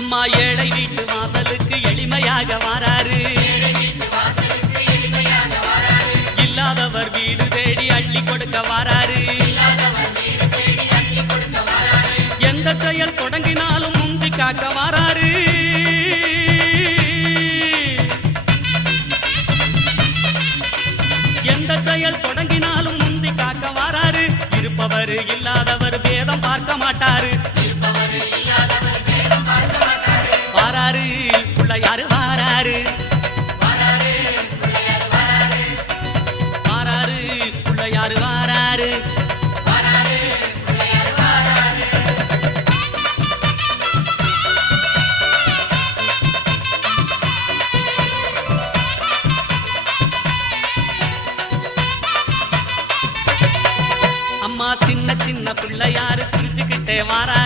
அம்மா ஏழை வீட்டு வாசலுக்கு எளிமையாக வாராரு. இல்லாதவர் வீடு தேடி அள்ளி கொடுக்க வாராரு. எந்த செயல் தொடங்கினாலும் முந்தி காக்க வாராரு. எந்த செயல் தொடங்கினாலும் முந்தி காக்க வாராரு. இருப்பவர் இல்லாதவர் பேதம் பார்க்க மாட்டாரு. வாராரு பிள்ளையாரு வாராரு. வாராரு பிள்ளையாரு வாராரு. அம்மா சின்ன சின்ன பிள்ளையாரு சிரிச்சுக்கிட்டே வாரா.